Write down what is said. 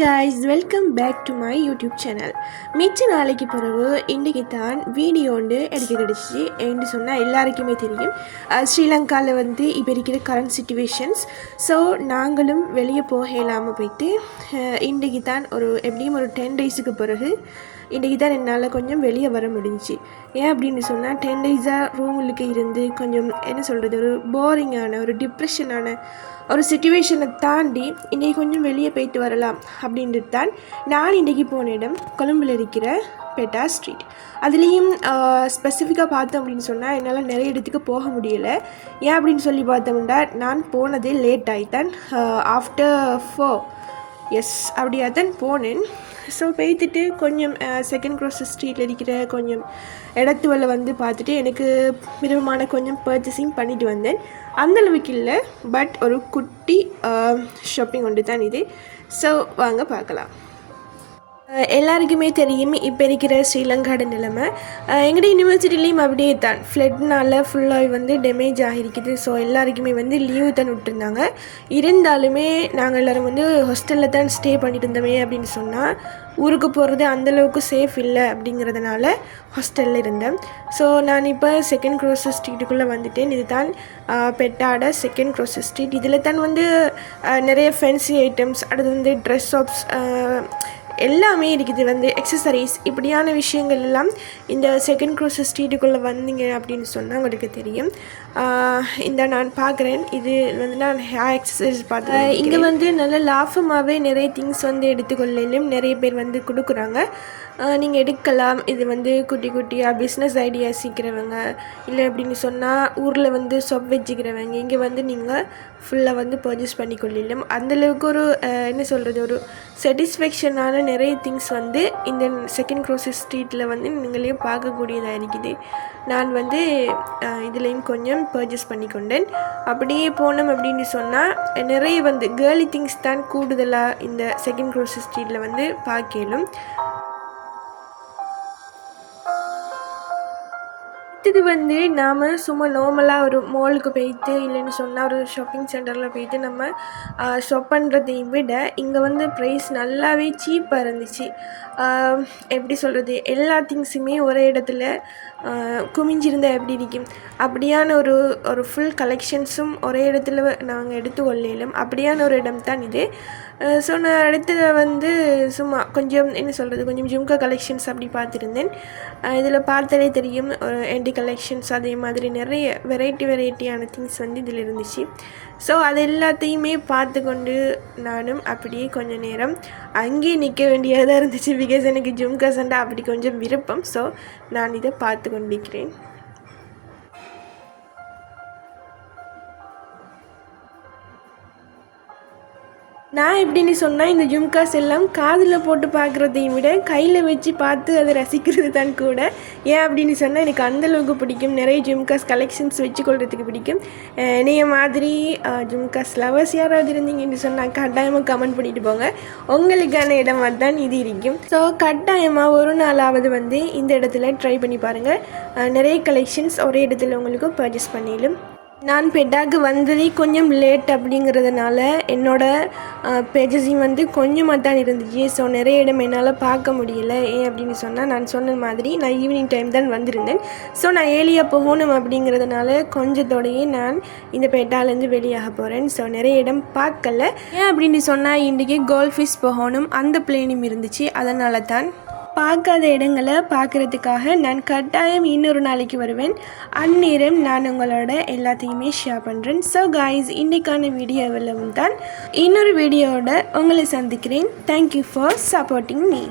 guys, welcome back to my YouTube channel. மிச்ச நாளைக்கு பிறகு இன்றைக்கு தான் வீடியோ ஒன்று எடுக்க கிடச்சி என்று சொன்னால் எல்லாருக்குமே தெரியும். ஸ்ரீலங்காவில் வந்து இப்போ இருக்கிற கரண்ட் சிச்சுவேஷன்ஸ். ஸோ நாங்களும் வெளியே போக இல்லாமல் போயிட்டு இன்றைக்கு தான் எப்படியும் ஒரு 10 டேஸுக்கு பிறகு இன்றைக்கி தான் என்னால் கொஞ்சம் வெளியே வர முடிஞ்சிச்சு. ஏன் அப்படின்னு சொன்னால் 10 டேஸாக ரூமுக்கு இருந்து கொஞ்சம் என்ன சொல்கிறது, ஒரு போரிங்கான ஒரு டிப்ரெஷனான ஒரு சிச்சுவேஷனை தாண்டி இன்றைக்கி கொஞ்சம் வெளியே போயிட்டு வரலாம் அப்படின்ட்டு தான் நான் இன்றைக்கி போன இடம் கொழும்பில் இருக்கிற பெட்டா ஸ்ட்ரீட். அதுலேயும் ஸ்பெசிஃபிக்காக பார்த்தோம் அப்படின்னு சொன்னால் என்னால் நிறைய இடத்துக்கு போக முடியலை. ஏன் அப்படின்னு சொல்லி பார்த்தோம்னா நான் போனதே லேட் ஆகித்தான். ஆஃப்டர் 4 அப்படியாக தான் போனேன். ஸோ போய்த்துட்டு கொஞ்சம் செகண்ட் க்ராஸ் ஸ்ட்ரீட்டில் இருக்கிற கொஞ்சம் இடத்துவலை வந்து பார்த்துட்டு எனக்கு விருப்பமான கொஞ்சம் பர்ச்சேசிங் பண்ணிட்டு வந்தேன். அந்தளவுக்கு இல்லை, பட் ஒரு குட்டி ஷாப்பிங் ஒன்று தான் இது. ஸோ வாங்க பார்க்கலாம். எல்லாருக்குமே தெரியும் இப்போ இருக்கிற ஸ்ரீலங்காவோட நிலைமை. எங்கள்ட யூனிவர்சிட்டிலையும் அப்படியே தான் ஃப்ளட்னால் ஃபுல்லாக வந்து டேமேஜ் ஆகிருக்குது. ஸோ எல்லாருக்குமே வந்து லீவு தான் விட்டுருந்தாங்க. இருந்தாலுமே நாங்கள் எல்லோரும் வந்து ஹாஸ்டலில் தான் ஸ்டே பண்ணிட்டு இருந்தோமே அப்படின்னு சொன்னால் ஊருக்கு போகிறது அந்தளவுக்கு சேஃப் இல்லை அப்படிங்கிறதுனால ஹாஸ்டலில் இருந்தேன். ஸோ நான் இப்போ செகண்ட் க்ராஸ் ஸ்ட்ரீட்டுக்குள்ளே வந்துட்டேன். இது தான் பெட்டாட செகண்ட் க்ராஸ் ஸ்ட்ரீட். இதில் தான் வந்து நிறைய ஃபேன்சி ஐட்டம்ஸ், அடுத்து வந்து ட்ரெஸ் ஷாப்ஸ் எல்லாமே இருக்குது. வந்து எக்ஸசரிஸ் இப்படியான விஷயங்கள் எல்லாம் இந்த செகண்ட் க்ராஸ் ஸ்ட்ரீட்டுக்குள்ளே வந்தீங்க அப்படின்னு சொன்னால் உங்களுக்கு தெரியும். இந்த நான் பார்க்குறேன், இது வந்து நான் ஹேர் எக்ஸசைஸ் பார்த்தேன். இங்கே வந்து நல்ல லாபமாகவே நிறைய திங்ஸ் வந்து எடுத்துக்கொள்ளையிலும் நிறைய பேர் வந்து கொடுக்குறாங்க. நீங்கள் எடுக்கலாம். இது வந்து குட்டி குட்டியாக பிஸ்னஸ் ஐடியா சீக்கிறவங்க, இல்லை அப்படின்னு சொன்னால் ஊரில் வந்து ஷாப் வச்சுக்கிறவங்க இங்கே வந்து நீங்கள் ஃபுல்லாக வந்து பர்ச்சேஸ் பண்ணிக்கொள்ளலாம். அந்தளவுக்கு ஒரு என்ன சொல்கிறது, ஒரு சாட்டிஸ்ஃபேக்ஷனான நிறைய திங்ஸ் வந்து இந்த செகண்ட் க்ராஸ் ஸ்ட்ரீட்டில் வந்து நீங்களே பார்க்கக்கூடியதாக இருக்குது. நான் வந்து இதுலேயும் கொஞ்சம் பர்ச்சேஸ் பண்ணிக்கொண்டேன். அப்படியே போனோம் அப்படின்னு சொன்னால் நிறைய வந்து கேர்லி திங்ஸ் தான் கூடுதலாக இந்த செகண்ட் க்ராஸ் ஸ்ட்ரீட்டில் வந்து பார்க்கலும். இது வந்து நாம் சும்மா நார்மலாக ஒரு மாலுக்கு போயிட்டு இல்லைன்னு சொன்னால் ஒரு ஷாப்பிங் சென்டரில் போயிட்டு நம்ம ஷாப் பண்ணுறதையும் விட இங்கே வந்து ப்ரைஸ் நல்லாவே சீப்பாக இருந்துச்சு. எப்படி சொல்கிறது, எல்லா திங்ஸுமே ஒரே இடத்துல குமிஞ்சிருந்தால் எப்படி இருக்கும், அப்படியான ஒரு ஃபுல் கலெக்ஷன்ஸும் ஒரே இடத்துல நாங்கள் எடுத்துக்கொள்ளலும். அப்படியான ஒரு இடம் தான் இது. ஸோ நான் அடுத்தது வந்து சும்மா கொஞ்சம் என்ன சொல்கிறது, கொஞ்சம் ஜும்கா கலெக்ஷன்ஸ் அப்படி பார்த்துருந்தேன். இதில் பார்த்தாலே தெரியும், என்டி கலெக்ஷன்ஸ் அதே மாதிரி நிறைய வெரைட்டியான திங்ஸ் வந்து இதில் இருந்துச்சு. ஸோ அது எல்லாத்தையுமே பார்த்து கொண்டு நானும் அப்படியே கொஞ்சம் நேரம் அங்கேயே நிற்க வேண்டியதாக இருந்துச்சு. பிகாஸ் எனக்கு ஜும்கா சண்டை அப்படி கொஞ்சம் விருப்பம். ஸோ நான் இதை பார்த்து கொண்டிருக்கிறேன். நான் எப்படின்னு சொன்னால் இந்த ஜும்காஸ் எல்லாம் காதில் போட்டு பார்க்குறதையும் விட கையில் வச்சு பார்த்து அதை ரசிக்கிறது தான் கூட. ஏன் அப்படின்னு சொன்னால் எனக்கு அந்தளவுக்கு பிடிக்கும். நிறைய ஜும்காஸ் கலெக்ஷன்ஸ் வச்சுக்கொள்கிறதுக்கு பிடிக்கும். என்னைய மாதிரி ஜும்காஸ் லவர்ஸ் யாராவது இருந்தீங்கன்னு சொன்னால் கட்டாயமாக கமெண்ட் பண்ணிட்டு போங்க. உங்களுக்கான இடமாக தான் இது இருக்கும். ஸோ கட்டாயமாக ஒரு நாளாவது வந்து இந்த இடத்துல ட்ரை பண்ணி பாருங்கள். நிறைய கலெக்ஷன்ஸ் ஒரே இடத்துல உங்களுக்கு பர்ச்சேஸ் பண்ணிடும். நான் பெட்டாக்கு வந்ததே கொஞ்சம் லேட் அப்படிங்கிறதுனால என்னோடய பேஜஸையும் வந்து கொஞ்சமாக தான் இருந்துச்சு. ஸோ நிறைய இடம் என்னால் பார்க்க முடியல. ஏன் அப்படின்னு சொன்னால் நான் சொன்ன மாதிரி நான் ஈவினிங் டைம் தான் வந்திருந்தேன். ஸோ நான் ஏலியாக போகணும் அப்படிங்கிறதுனால கொஞ்சத்தோடையே நான் இந்த பெட்டாலேருந்து வெளியாக போகிறேன். ஸோ நிறைய இடம் பார்க்கல. ஏன் அப்படின்னு சொன்னால் இன்றைக்கி கோல்ஃபிஷ் போகணும், அந்த பிளேனும் இருந்துச்சு. அதனால தான் பார்க்காத இடங்களை பார்க்குறதுக்காக நான் கட்டாயம் இன்னொரு நாளைக்கு வருவேன். அந்நேரம் நான் உங்களோட எல்லாத்தையுமே ஷேர் பண்ணுறேன். ஸோ காய்ஸ், இன்றைக்கான வீடியோவில் தான் இன்னொரு வீடியோவோட உங்களை சந்திக்கிறேன். Thank you for supporting me.